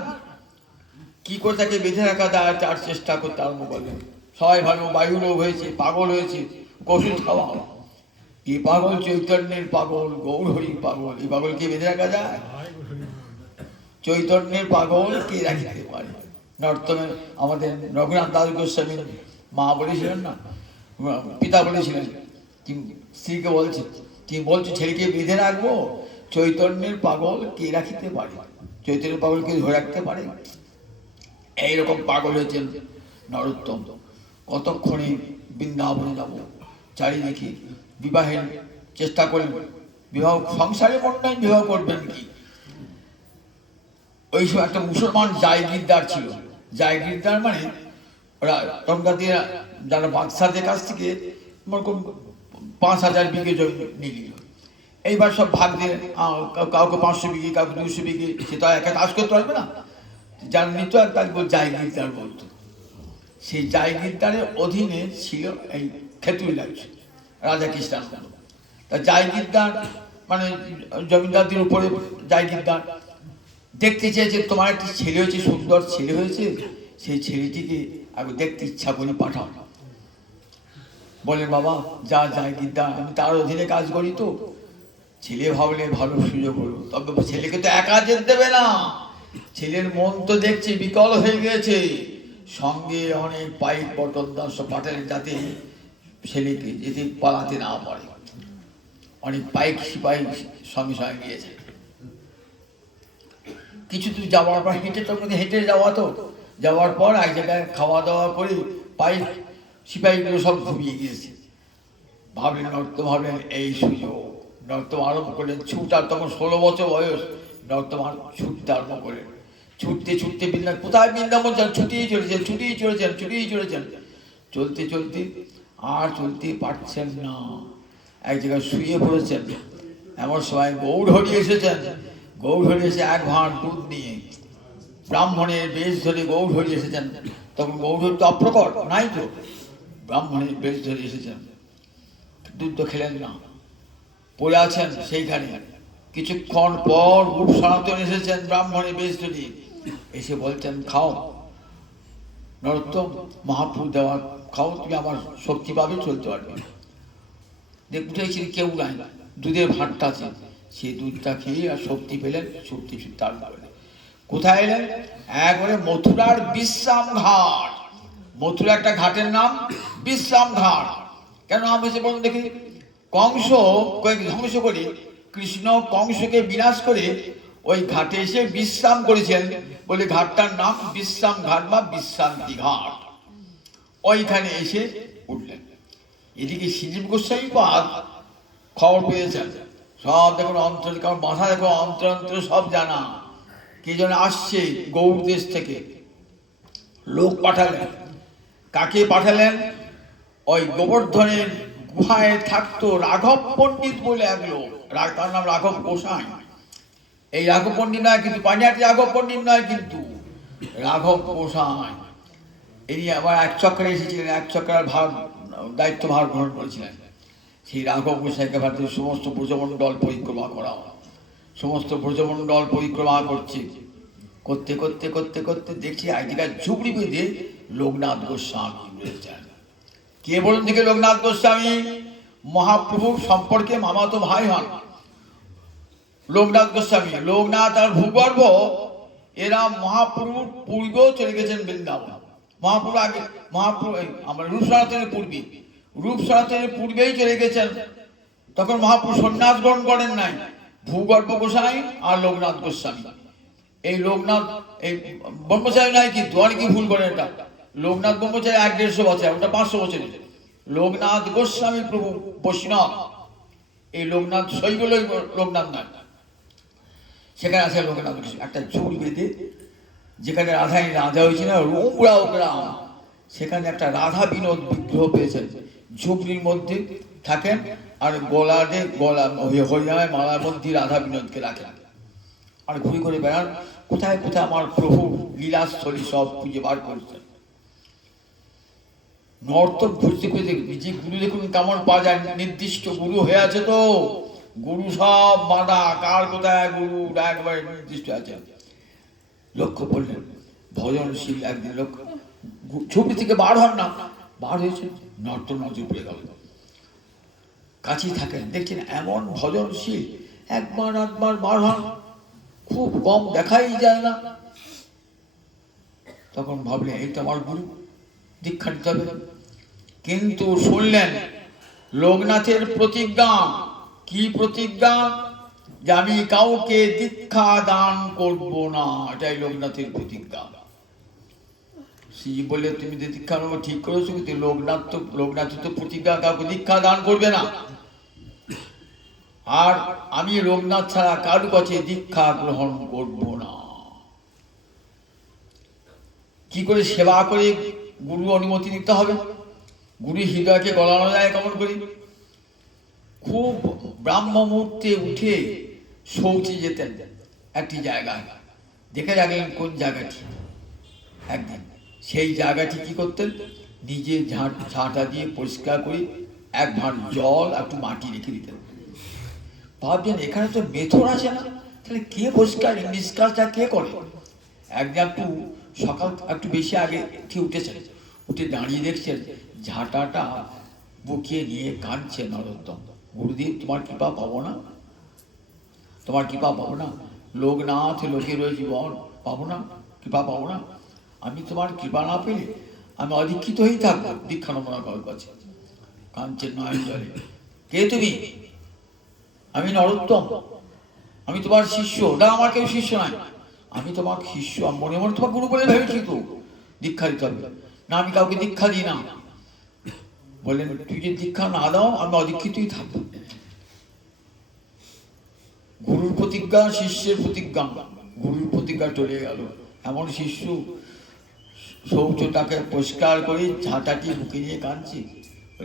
কি করে তাকে বেঁধে রাখা যায় তার চেষ্টা করতে আরম্ভ করলেন। সবাই ভালো বায়ু রোগ হয়েছে, পাগল হয়েছে, ওষুধ খাওয়া। কি পাগল? চৈতন্যের পাগল, গৌরহরির পাগল। এই পাগলকে বেঁধে রাখা যায়? চৈতন্যের পাগল কে রাখিতে পারে? নর্তমে আমাদের রঘুনাথ দাস গোস্বামীর মা বলেছিলেন না, পিতা বলেছিলেন, স্ত্রীকে বলছে, তুমি বলছো ছেলেকে বেঁধে রাখবো, চৈতন্যের পাগল কে রাখিতে পারে? চৈতন্যের পাগল কে ধরে রাখতে পারে? এইরকম পাগল হয়েছেন নরোত্তম। কতক্ষণে বৃন্দাবনে যাব। চারিদিকে বিবাহের চেষ্টা করলেন, বিবাহ সংসারে মন নাই, বিবাহ করবেন কি? ওই সময় একটা মুসলমান জায়গিরদার ছিল। জায়গিরদার মানে ওরা তখনকার দিয়ে যারা বাদশাদের কাছ থেকে 5,000 বিঘে জমি নিয়ে নিল। এইবার সব ভাগ দিয়ে কাউকে 500 বিঘে, কাউকে 200 বিঘে, সে তো একা কাজ করতে পারবে না। যার নিত এক তাকে জায়গিরদার বলতো। সেই জায়গিরদারের অধীনে ছিল এই খেতুল্লাহ রাজা কৃষ্ণ। তা জায়গিরদার মানে জমিদারদের উপরে জায়গিরদার দেখতে চেয়েছে, তোমার একটি ছেলে হয়েছে, সুন্দর ছেলে হয়েছে, সেই ছেলেটিকে আগে দেখতে ইচ্ছা করে পাঠাও। বলে বাবা যা জায়গিরদার, আমি তার অধীনে কাজ করি তো। ছেলে ভাবলে ভালো সুযোগ হলো, তবে ছেলেকে তো একা যেতে দেবে না। ছেলের মন তো দেখছি বিকল হয়ে গেছে, সঙ্গে অনেক পাইক বটনদার সব পাঠালেন যাতে ছেলেকে যেতে পালাতে না পারে। অনেক পাইক সিপাহী সঙ্গে সঙ্গে গিয়েছে। কিছু দূর যাওয়ার পর হেঁটে যাওয়া তো, যাওয়ার পর এক জায়গায় খাওয়া দাওয়া করে পাইক সিপাহীগুলো সব ঘুমিয়ে গিয়েছে। ভাবলেন নর্তম, ভাবলেন এই সুযোগ। নর্তম আরম্ভ করলেন ছুট। আর তখন 16 বছর বয়স। নর্তম ছুটতে আরম্ভ করলেন। ছুটতে ছুটতে কোথায় বৃন্দাবন যান, ছুটিয়ে চলেছেন। চলতে চলতে আর চলতে পারছেন না, এক জায়গায় শুয়ে পড়েছেন। এমন সময় গৌরহরি এসেছেন। গৌরহরি এসে 1 ভাঁড় দুধ নিয়ে ব্রাহ্মণের বেশ ধরে গৌরহরি এসেছেন। তখন গৌরহরি তো অপ্রকট নাই তো, ব্রাহ্মণের বেশ ধরে এসেছেন। দুধ তো খেলেন না, পড়ে আছেন সেইখানে। কিছুক্ষণ পর রূপ সনাতন এসেছেন ব্রাহ্মণের বেশ ধরে, এসে বলছেন খাও নরোত্তম, মহাপ্রভু দেওয়ার খাও, তুমি আমার শক্তি পাবে, চলতে পারবে। দেখছি কেউ নাই, দুধের ভাঁড়টা আছে, সেই দুধটা খেয়ে আর শক্তি পেলেন। শক্তি তার কোথায় এলেন? একবারে মথুরার বিশ্রাম ঘাট। মথুরা একটা ঘাটের নাম বিশ্রাম ঘাট। কেন নাম হয়েছে বলুন দেখি? কংস ধ্বংস করে, কৃষ্ণ কংসকে বিনাশ করে ওই ঘাটে এসে বিশ্রাম করেছেন বলে ঘাটটার নাম বিশ্রাম ঘাট বা বিশ্রান্তি ঘাট। ওইখানে এসে উঠলেন। এদিকে শ্রীজীব গোস্বামী পাদ খবর পেয়েছেন, সব দেখুন অন্তর, কারণ মাথা দেখো অন্তর সব জানা। কে যেন আসছে গৌড় দেশ থেকে, লোক পাঠালেন। কাকে পাঠালেন? ওই গোবর্ধনের গুহায় থাকতো রাঘব পণ্ডিত বলে এক লোক, তার নাম রাঘব গোসাই। এই রাঘব পণ্ডিত নয় কিন্তু, পানিহাটি রাঘব পণ্ডিত নয় কিন্তু, রাঘব গোসাই। ইনি আবার 1 চক্রে এসেছিলেন, 1 চক্রের দায়িত্বভার গ্রহণ করেছিলেন। সেই রাঘব গোসাইকে ভারতের সমস্ত ব্রজমণ্ডল পরিক্রমা করা, সমস্ত ব্রজমণ্ডল পরিক্রমা করতে করতে দেখছি এক জায়গায় ঝুপড়ি বেঁধে লোকনাথ গোস্বামী রয়েছেন। কে বলুন দিকে? লোকনাথ গোস্বামী মহাপ্রভুর সম্পর্কে মামাতো ভাই হন। লোকনাথ গোস্বামী, লোকনাথ আর ভূগর্ভ এরা মহাপ্রভুর পূর্বেও চলে গেছেন বৃন্দাবন। মহাপ্রভু আগে, মহাপ্রভু আমার রূপ সনাতনের পূর্বেই চলে গেছেন। তখন মহাপ্রভু সন্ন্যাস গ্রহণ করেন নাই। ভূগর্ভ গোসাই আর লোকনাথ গোস্বামী। এই লোকনাথ এই ব্রহ্মচারী নয় কিন্তু, অনেকেই ভুল করেন এটা। লোকনাথ ব্রহ্মচারী 150 বছর, ওটা 500 বছরের। লোকনাথ গোস্বামী প্রভু বৈষ্ণব। এই লোকনাথ শৈব লোকনাথ নয়। সেখানে আছে লোকনাথ একটা চুল বেঁধে, যেখানে রাজা হয়েছিল রোমরাও গ্রাম, সেখানে একটা রাধা বিনোদ বিগ্রহ পেয়েছেন। ঝুপড়ির মধ্যে থাকেন আর গলা হরিনামের মালার মধ্যে রাধা বিনোদকে রাখেন আর ঘুরে ঘুরে বেড়ান। কোথায় কোথায় আমার প্রভু লীলাস্থলী সব খুঁজে বার করছেন। নর্তক খুঁজতে খুঁজতে যে গুরু দেখুন কেমন পাওয়া যায়, নির্দিষ্ট গুরু হয়ে আছে তো। গুরু সব বাঁধা, কার কোথায় গুরু একবারে নির্দিষ্ট আছে। লক্ষ্য করলেন ভজনশীল একদিন লোক ঝুপড়ি থেকে বার হন না, বার হয়েছে, নর্তক নজর পড়ে গেল। কাছেই থাকেন, দেখছেন এমন ভজনশীল, 1বার বার হন, খুব কম দেখাই যায় না। তখন ভাবলেন এই তো আমার গুরু, দীক্ষা নিতে হবে। কিন্তু শুনলেন লোকনাথের প্রতিজ্ঞা। কি প্রতিজ্ঞা? যে আমি কাউকে দীক্ষা দান করব না, এটাই লোকনাথের প্রতিজ্ঞা। শ্রীজি বললে তুমি তো দীক্ষা নেবো ঠিক করেছো, কিন্তু লোকনাথ তো প্রতিজ্ঞা কাউকে দীক্ষা দান করবে না, আর আমি লোকনাথ ছাড়া কারো কাছে দীক্ষা গ্রহণ করব না। কি করে সেবা করে গুরু অনুমতি নিতে হবে? গুরু হৃদয়কে গলানো যায় কেমন করে? খুব ব্রাহ্ম মুহূর্তে উঠে শৌচে যেতেন একটি জায়গায়, দেখে রাখলেন কোন জায়গাটি। একদিন সেই জায়গাটি কি করতেন, নিজে ঝাঁটা দিয়ে পরিষ্কার করে এক ভাঁড় জল একটু মাটি রেখে দিতেন। ভাবছেন এখানে তো মেথর আসে না, তাহলে কে পরিষ্কার নিষ্কারটা কে করে? একদিন একটু সকাল একটু বেশি আগে উঠেছেন, উঠে দাঁড়িয়ে দেখছেন ঝাঁটাটা বুকিয়ে নিয়ে কাঁদছে নরোত্তম। গুরুদেব তোমার কৃপা পাবো না, তোমার কৃপা পাবো না, লোকনাথ লোকের জীবন পাবো না, কৃপা পাবো না, আমি তোমার কৃপা না পেলে আমি অদীক্ষিত হয়েই থাকবো, দীক্ষা নেবো না কারোর কাছে। কাঁদছেন নয়ন জলে। কে তুমি? আমি নরোত্তম, আমি তোমার শিষ্য। না, আমার কেউ শিষ্য নাই, আমি তোমার শিষ্য, মনে মনে তোমার গুরু বলে ভেবেছি তো দীক্ষা দিতে হবে না, আমি কাউকে দীক্ষা দিই না। বললেন তুই যে দীক্ষা না দাও আমি অদীক্ষিতই থাকবো। গুরুর প্রতিজ্ঞা শিষ্যের প্রতিজ্ঞা, গুরুর প্রতিজ্ঞা চলে গেল। এমন শিষ্য শৌচটাকে পরিষ্কার করে ঝাঁটাটি বুকে নিয়ে কাঁদছে,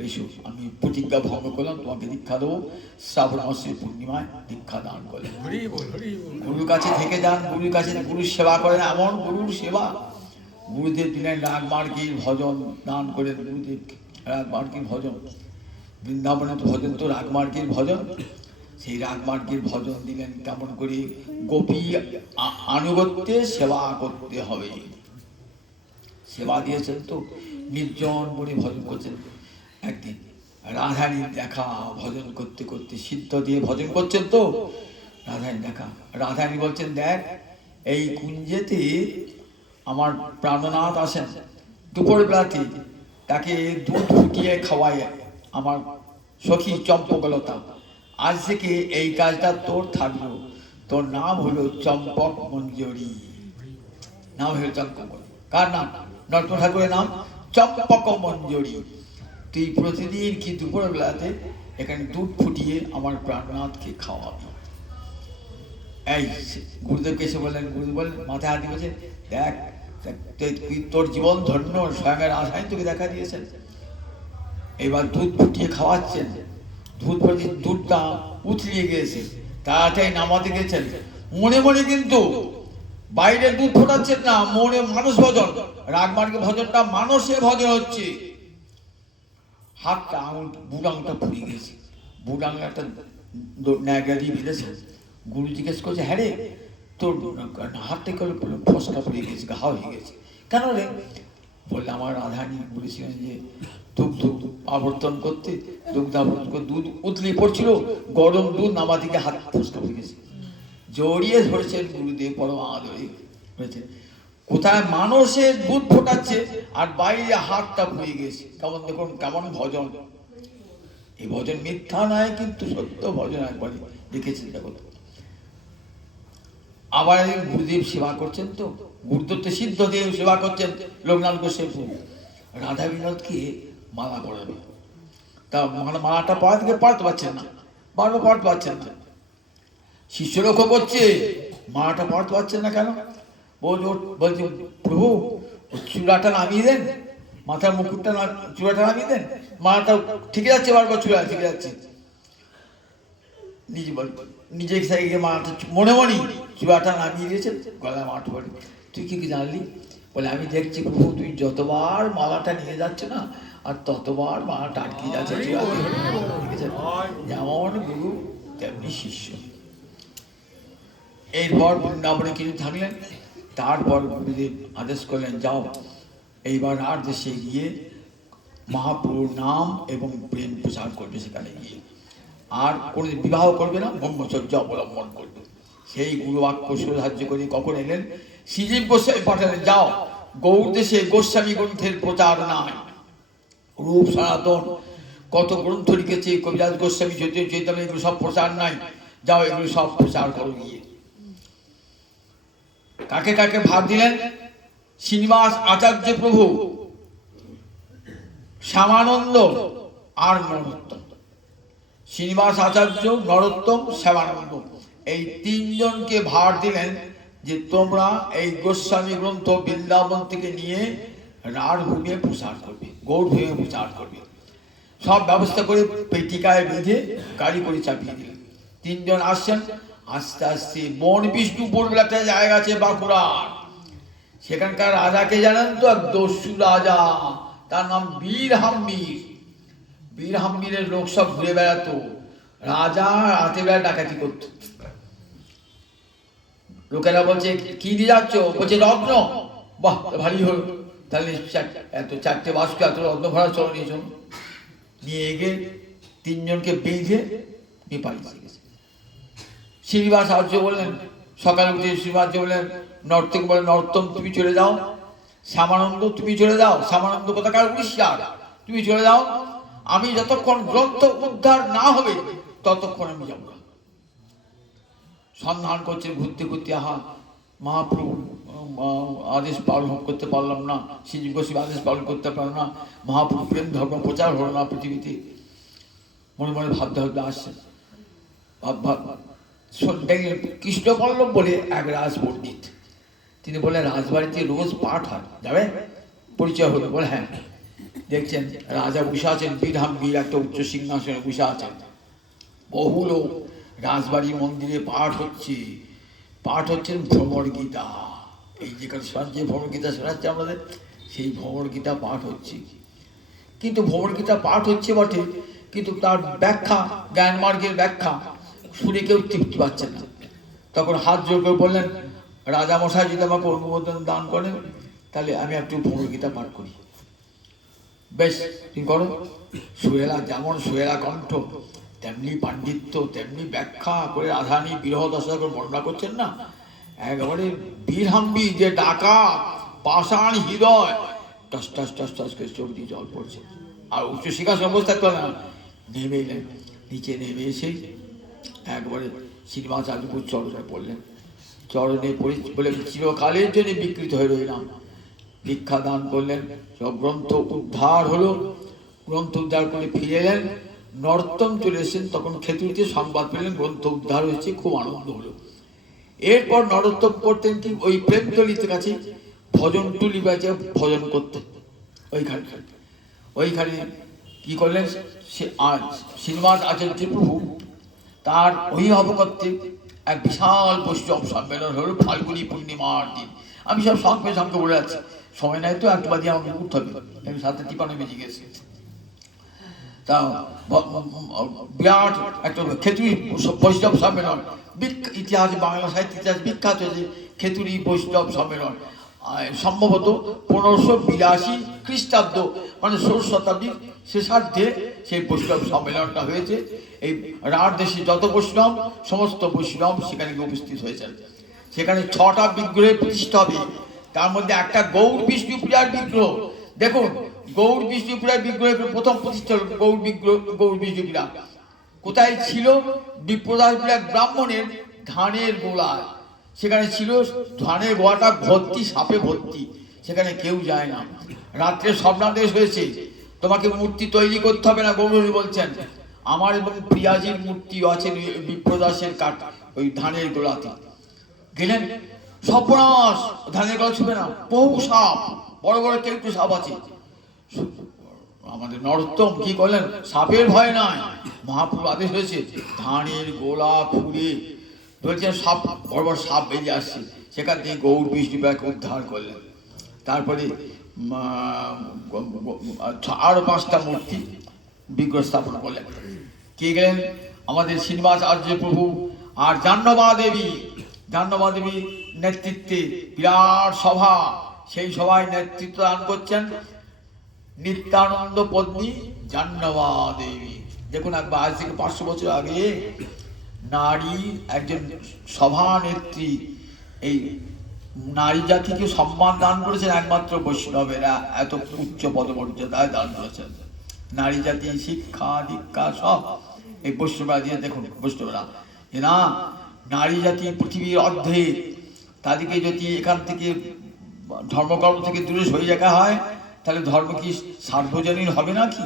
এসো আমি প্রতিজ্ঞা ভঙ্গ করলাম, তোমাকে দীক্ষা দেবো, শ্রাবণ মাসের পূর্ণিমায় দীক্ষা দান করলেন। গুরুর কাছে থেকে যান, গুরুর কাছে গুরুর সেবা করেন, এমন গুরুর সেবা। গুরুদেব দিলেন রাগমার্গীর ভজন দান করেন, গুরুদেব রাগমার্গীর ভজন, বৃন্দাবনে তো ভজন তো রাগমার্গীর ভজন, সেই রাগমার্গীর ভজন দিলেন কেমন করে, গোপী আনুগত্যে সেবা করতে হবে। সেবা দিয়েছেন তো নির্জন বলে ভজন করছেন। একদিন রাধারীর দেখা, ভজন করতে করতে সিদ্ধ দিয়ে ভজন করছেন তো রাধারী দেখা, রাধারী বলছেন দেখ এই কুঞ্জেতে আমার প্রাণনাথ আসেন, দুপুর বেলাতে তাকে দুধ ফুটিয়ে খাওয়ায় আমার সখী চম্পকলতা, আজ থেকে এই কাজটা তোর থাকলো, তোর নাম হলো চম্পক মঞ্জুরি। নাম হলো চম্পক। কার নাম? নরসিংহ ঠাকুরের নাম চম্পক মঞ্জুরি। তুই প্রতিদিন কি দুপুর বেলাতে এখানে দুধ ফুটিয়ে আমার প্রাণনাথকে খাওয়াবি। এই গুরুদেবকে এসে বললেন, গুরুদেব বললেন মাথায় হাত দিয়ে বলছেন দেখ তোর জীবন ধন্য, স্বয়ং আশায় তোকে দেখা দিয়েছেন, এবার দুধ ফুটিয়ে খাওয়াচ্ছেন, দুধটা উথলিয়ে গিয়েছে, তাড়াতাড়ি নামাতে গেছেন, মনে মনে কিন্তু বাইরে দুধ ফোটাচ্ছেন না, মনে মানুষ ভজন, রাগমার্গের ভজনটা মানুষে ভজন হচ্ছে। হাতটা আঙুল বুড় আঙুলটা ফুরিয়ে গেছে, বুড় আঙুল একটা ন্যাগা দিয়ে বেঁধেছে। গুরু জিজ্ঞেস করছে হ্যাঁ রে তোর হাতটা করে ফসকা ফুরিয়ে গেছে, ঘা হয়ে গেছে কেন রে? বললে আমার রাধারানী বলেছিলেন যে দুগ্ধ আবর্তন করতে, দুগ্ধ আবর্তন করে দুধ উতলিয়ে পড়ছিল, গরম দুধ নামা দিকে হাত ফসকা ফুরিয়ে গেছে, জড়িয়ে ধরেছেন গুরুদেব পরম আদরে হয়েছে। কোথায় মানুষের দুধ ফোটাচ্ছে আর বাইরে হাতটা ফুরিয়ে গেছে, কেমন দেখুন কেমন ভজন। এই ভজন মিথ্যা নয় কিন্তু সত্য ভজন, একবারে দেখেছেন দেখো। আবার গুরুদেব সেবা করছেন তো, গুরুদেব তো সিদ্ধদেব সেবা করছেন, লোকনাথ গোস্বামী রাধা বিনোদকে মালা পরাবে, তা মালাটা পড়াতে পারছেন না, বারবার পড়াতে পারছেন না। শিষ্য লক্ষ্য করছে মালাটা পড়াতে পারছেন না কেন, বলছে প্রভু চূড়াটা নামিয়ে দেন, মাথার মুকুটটা চূড়াটা নামিয়ে দেন, মালাটা ঠিকে যাচ্ছে, বারবার চূড়া ঠিকে যাচ্ছে। নিজে গিয়ে মালাটা মনে মনে চূড়াটা নামিয়ে দিয়েছেন, গলায় মাঠ পড়ে। তুই কি জানলি? বলে আমি দেখছি প্রভু তুই যতবার মালাটা নিয়ে যাচ্ছে না আর ততবার মালাটা আটকে যাচ্ছে চূড়াতে। যেমন গুরু তেমনি শিষ্য। এরপর বৃন্দাবনে কিছু থাকলেন, তারপর গুরুদেব আদেশ করলেন যাও এইবার আর দেশে গিয়ে মহাপ্রভুর নাম এবং প্রেম প্রচার করবে, সেখানে গিয়ে আর কোনো বিবাহ করবে না, ব্রহ্মচর্য অবলম্বন করবে। সেই গুরু বাক্য সুধার্য করে কখন এলেন, শ্রীজীব গোস্বামী পাঠালেন যাও গৌর দেশে গোস্বামী গ্রন্থের প্রচার নাই, রূপ সনাতন কত গ্রন্থ লিখেছে কবিরাজ গোস্বামী চৈতন্য, এগুলো সব প্রচার নাই, যাও এগুলো সব প্রচার করো গিয়ে। কাকে কাকে ভাগ দিলেন? শ্রীনিবাস আচার্য প্রভু, শ্যামানন্দ আর নরোত্তম। শ্রীনিবাস আচার্য, নরোত্তম, শ্যামানন্দ এই তিনজনকে ভার দিলেন যে তোমরা এই গোস্বামী গ্রন্থ বৃন্দাবন থেকে নিয়ে রাঢ়ভূমে প্রচার করবে, গৌড়ভূমে প্রচার করবে। সব ব্যবস্থা করে পেটিকায় বেঁধে গাড়ি করে চাপিয়ে দিলেন। তিনজন আসছেন। আস্তে আস্তে বন বিষ্ণুপুর বলে একটা জায়গা আছে বাঁকুড়ার, সেখানকার রাজাকে জানেন তো? এক দস্যু রাজা, তার নাম বীরহাম্বীর। বীরহাম্বীরের লোক সব ঘুরে বেড়াতো। রাজা রাতে বেলা ডাকাতি করত। লোকেরা বলছে কি দিয়ে যাচ্ছ? বলছে রত্ন। বাহ, ভারী হল, তাহলে এত চারটে বাস্ক এত রত্ন ভরা, চলো নিয়ে চলো। নিয়ে গিয়ে তিনজনকে বেঁধে নিয়ে পালিয়ে গেছে। শ্রীনিবাস আচার্য বললেন, সকালে উঠে শ্রীনিবাস বললেন নর্তক, বলে নর্তম তুমি চলে যাও, শ্যামানন্দ তুমি চলে যাও, শ্যামানন্দ কোথাকার উড়িষ্যার, তুমি চলে যাও, আমি যতক্ষণ গ্রন্থ উদ্ধার না হবে ততক্ষণ আমি যাব না। সন্ধান করছে, ঘুরতে ঘুরতে, আহা মহাপ্রভু আদেশ পালন করতে পারলাম না, শ্রীজীব গোস্বামী আদেশ পালন করতে পারলাম না, মহাপ্রভু প্রেম ধর্ম প্রচার হলো না পৃথিবীতে। মনে মনে ভাবতে ভাবতে আসছে। কৃষ্ণপল্লব বলে এক রাজ পণ্ডিত, তিনি বললেন রাজবাড়িতে রোজ পাঠ হয়, যাবে? পরিচয় হলো। বলে হ্যাঁ। দেখছেন রাজা বসে আছেন, বীরহাম্বীর একটা উচ্চ সিংহাসনে বসে আছেন। বহু লোক, রাজবাড়ি মন্দিরে পাঠ হচ্ছে। পাঠ হচ্ছেন ভ্রমর গীতা। এই যেখানে যে ভ্রমর গীতা শোনাচ্ছে আমাদের, সেই ভ্রমর গীতা পাঠ হচ্ছে। কিন্তু ভ্রমর গীতা পাঠ হচ্ছে বটে, কিন্তু তার ব্যাখ্যা, জ্ঞানমার্গের ব্যাখ্যা শুনে কেউ তৃপ্তি পাচ্ছেন না। তখন হাত জোর করে বললেন, রাজামশাই যদি আমাকে অনুমোদন দান করেন তাহলে আমি একটু ভ্রমর গীতা পাঠ করি। বেশ, তুমি করো। সুহেলা যেমন সুহেলা কণ্ঠ, তেমনি পাণ্ডিত্য, তেমনি ব্যাখ্যা করে রাধারানী বিরহ দশা করে বর্ণনা করছেন না, একেবারে বীরহাম্বীর যে ডাকা পাষাণ হৃদয়, টস টস টস টস করে চোখ দিয়ে জল পড়ছে। আর উচ্চ শিক্ষার অবস্থা থাকতে হবে না। নেমে এলেন, নিচে নেমে এসে একবারে শ্রীনিবাস আচার্যপুর চরণে পড়লেন। চরণে পড়ে বলে চিরকালের জন্য বিকৃত হয়ে রইলাম। দীক্ষা দান করলেন, সব গ্রন্থ উদ্ধার হলো। গ্রন্থ উদ্ধার করে ফিরে এলেন। নর্তম চলে এসেছেন, তখন খেতুরিতে সংবাদ পেলেন গ্রন্থ উদ্ধার হয়েছে, খুব আনন্দ হলো। এরপর নরোত্তম করতেন কি, ওই প্রেমতলিতে কাছে ভজন টুলি বাজে ভজন করতেন। ওইখানে কি করলেন, সে আজ শ্রীনিবাস আচার্য প্রভু তার অভিভাবকত্বে এক বিশাল বৈষ্ণব সম্মেলন হলো ফাল্গুনী পূর্ণিমার দিন। আমি সব সঙ্গে সঙ্গে বলে যাচ্ছি, সময় নাই তো, একটু বাদে আমাকে উঠতে হবে, আমি 7:53 বেজে গেছি। তা বিরাট একটা খেতুরি বৈষ্ণব সম্মেলন, ইতিহাস, বাংলা সাহিত্য ইতিহাস বিখ্যাত হয়েছে খেতুরি বৈষ্ণব সম্মেলন। সম্ভবত 1582 খ্রিস্টাব্দ, মানে 16 শতাব্দীর শেষার্ধে সেই বৈষ্ণব সম্মেলনটা হয়েছে। এই রাঢ় দেশে যত বৈষ্ণব, সমস্ত বৈষ্ণব সেখানে উপস্থিত হয়েছেন। সেখানে 6টা বিগ্রহের প্রতিষ্ঠা হবে। তার মধ্যে একটা গৌড় বিষ্ণুপ্রিয়ার বিগ্রহ। দেখুন, গৌড় বিষ্ণুপ্রিয়ার বিগ্রহের প্রথম প্রতিষ্ঠা হল গৌড় বিষ্ণুপ্রিয়া। কোথায় ছিল? বিপ্রদাস বলে এক ব্রাহ্মণের ধানের গোলায়। সেখানে ছিল ধানের গোয়াটা ভর্তি, সাপে ভর্তি, সেখানে কেউ যায় না। রাত্রে স্বপ্নাদেশ হয়েছে, তোমাকে মূর্তি তৈরি করতে হবে না। গৌরহরি বলছেন, আমার এবং প্রিয়াজির মূর্তি আছে বিপ্রদাসের কাঠ ওই ধানের গোলাতে। গেলেন, সর্বনাশ, ধানের গোলা ছুবে না, বহু সাপ, বড় বড় কেউ সাপ আছে। আমাদের নরোত্তম কি করলেন, সাপের ভয় নাই, মহাপ্রভু আদেশ হয়েছে, ধানের গোলা খুঁড়ে বলছেন সাপ, বড় বড় সাপ বেরিয়ে আসছে। সেখান থেকে গৌড় বিষ্ণুপ্রিয়াকে উদ্ধার করলেন। তারপরে আরো 5টা মূর্তি বিগ্রহ স্থাপন করলেন। কে গেলেন? আমাদের শ্রীনিবাস আচার্য প্রভু আর জাহ্নবা দেবী। জাহ্নবা দেবীর নেতৃত্বে বিরাট সভা, সেই সভায় নেতৃত্ব দান করছেন নিত্যানন্দ পত্নী জাহ্নবা দেবী। দেখুন, একবার আজ থেকে 500 বছর আগে নারী একজন সভানেত্রী, এই নারী জাতিকে সম্মান দান করেছেন একমাত্র বৈষ্ণবেরা, এত উচ্চ পদমর্যাদায় দান করেছেন। নারী জাতি শিক্ষা দীক্ষা সব এই বৈষ্ণবরা দিয়ে। দেখুন বৈষ্ণবরা, না নারী জাতি পৃথিবীর অর্ধেক, তাদেরকে যদি এখান থেকে ধর্মকর্ম থেকে দূরে সরে রাখা হয়, তাহলে ধর্ম কি সার্বজনীন হবে না? কি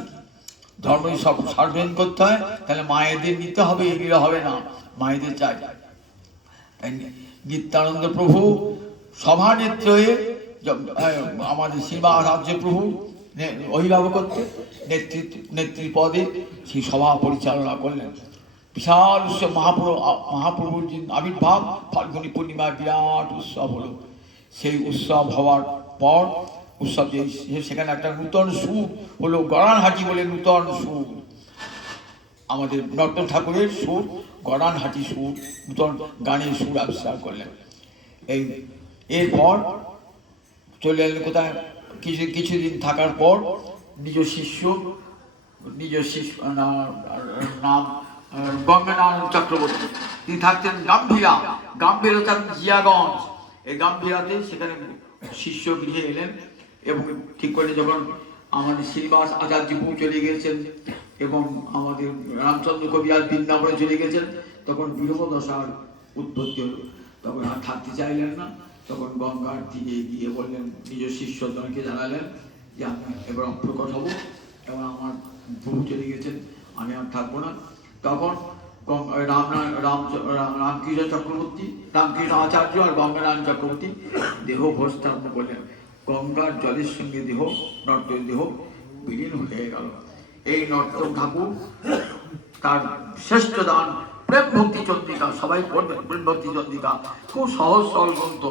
ধর্ম সব সার্বজনীন করতে হয়, তাহলে মায়েদের নিতে হবে, এগুলো হবে না, মায়েদের চাই। তাই নিত্যানন্দ প্রভু সভানেত্রী হয়ে আমাদের শ্রীবাসার্য প্রভু অভিভাবকত্বে নেতৃপদে সেই সভা পরিচালনা করলেন। বিশাল উৎসব, মহাপ্রভুর যে আবির্ভাব, ফাল্গুনী পূর্ণিমায় বিরাট উৎসব হলো। সেই উৎসব হওয়ার পর উৎসব যে সেখানে একটা নূতন সুর হলো, গড়ানহাটি বলে নূতন সুর, আমাদের নট্টন ঠাকুরের সুর, গড়ানহাটি সুর, নূতন গানের সুর আবিষ্কার করলেন। এরপর চলে এলেন কোথায়? কিছুদিন থাকার পর নিজ শিষ্য নাম গঙ্গানারায়ণ চক্রবর্তী, তিনি থাকতেন গাম্ভীরা, গাম্ভীরা থাকতেন জিয়াগঞ্জ। এই গাম্ভীরাতে সেখানে শিষ্য গৃহে এলেন এবং ঠিক করে যখন আমাদের শ্রীনিবাস আচার্য প্রভু চলে গিয়েছেন এবং আমাদের রামচন্দ্র কবিরাজ বৃন্দাবনে চলে গেছেন, তখন বিরহ দশার উৎপত্তি হল। তখন আর থাকতে চাইলেন না, তখন গঙ্গার তীরে গিয়ে বললেন, নিজ শিষ্যজনকে জানালেন যে আমি এবার প্রকট হব এবং আমার প্রভু চলে গেছেন, আমি আর থাকবো না। তখন রামকৃষ্ণ চক্রবর্তী, রামকৃষ্ণ আচার্য আর গঙ্গানারায়ণ চক্রবর্তী দেহ ভস্তারণ করলেন। গঙ্গার জলের সঙ্গে দেহ, নর্তন দেহ বিলীন হয়ে গেল। এই নর্তন ঠাকুর তার শ্রেষ্ঠ দান প্রেম ভক্তি চন্দ্রিকা, সবাই পড়বেন প্রেম ভক্তি চন্দ্রিকা, খুব সহজ সরল গ্রন্থ।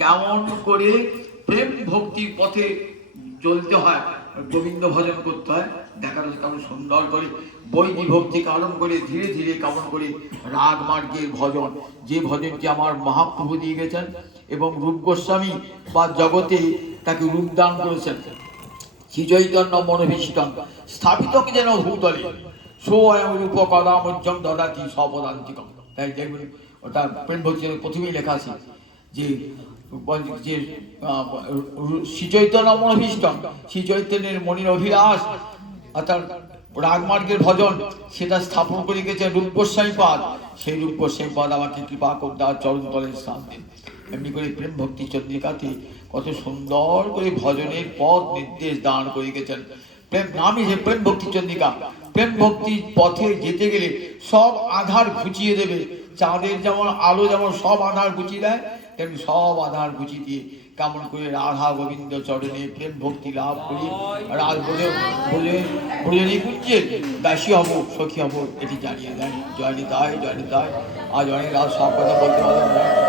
কেমন করে প্রেম ভক্তির পথে চলতে হয়, গোবিন্দ ভজন করতে হয় দেখার, কেমন সুন্দর করে বৈদিক ভক্তি কারণ করে ধীরে ধীরে কেমন করে রাগ মার্গের ভজন, যে ভজনটি আমার মহাপ্রভু দিয়ে গেছেন এবং রূপ গোস্বামী বা জগতে তাকে রূপদান করেছেন। শ্রী চৈতন্য মনোভীষ্টং স্থাপিত যেন ভূতলে সোয়ং রূপ কদামজ্জং দদাতি সপদান্তিকম। তাই দেখবেন ওটা প্রেম ভক্তি প্রথমেই লেখা আছে যে শ্রী চৈতন্য মনোভীষ্টং, শ্রী চৈতন্যের মনির অভিলাষ অর্থাৎ রাগমার্গের ভজন, সেটা স্থাপন করে গেছে রূপ গোস্বামী পাদ। সেই রূপ গোস্বামী পাদ আমাকে কৃপা করতে চরণ তলের স্থান দিন। এমনি করে প্রেম ভক্তি চন্দ্রিকাতে কত সুন্দর করে ভজনের পথ নির্দেশ দান করে গেছেন। প্রেম নামই যে প্রেম ভক্তি চন্দ্রিকা। প্রেম ভক্তির পথে যেতে গেলে সব আধার ঘুচিয়ে দেবে। চাঁদের যেমন আলো যেমন সব আধার ঘুচিয়ে দেয়, তেমনি সব আধার ঘুচিয়ে দিয়ে কেমন করে রাধা গোবিন্দ চরণে প্রেম ভক্তি লাভ করি, রাজ ভোজনী কুঞ্জে দাসী হব, সখী হব, এটি জানিয়ে দেন। জয় নিতাই, জয় নিতাই। আজ অনেক রাত সব কথা বলতে পারলাম।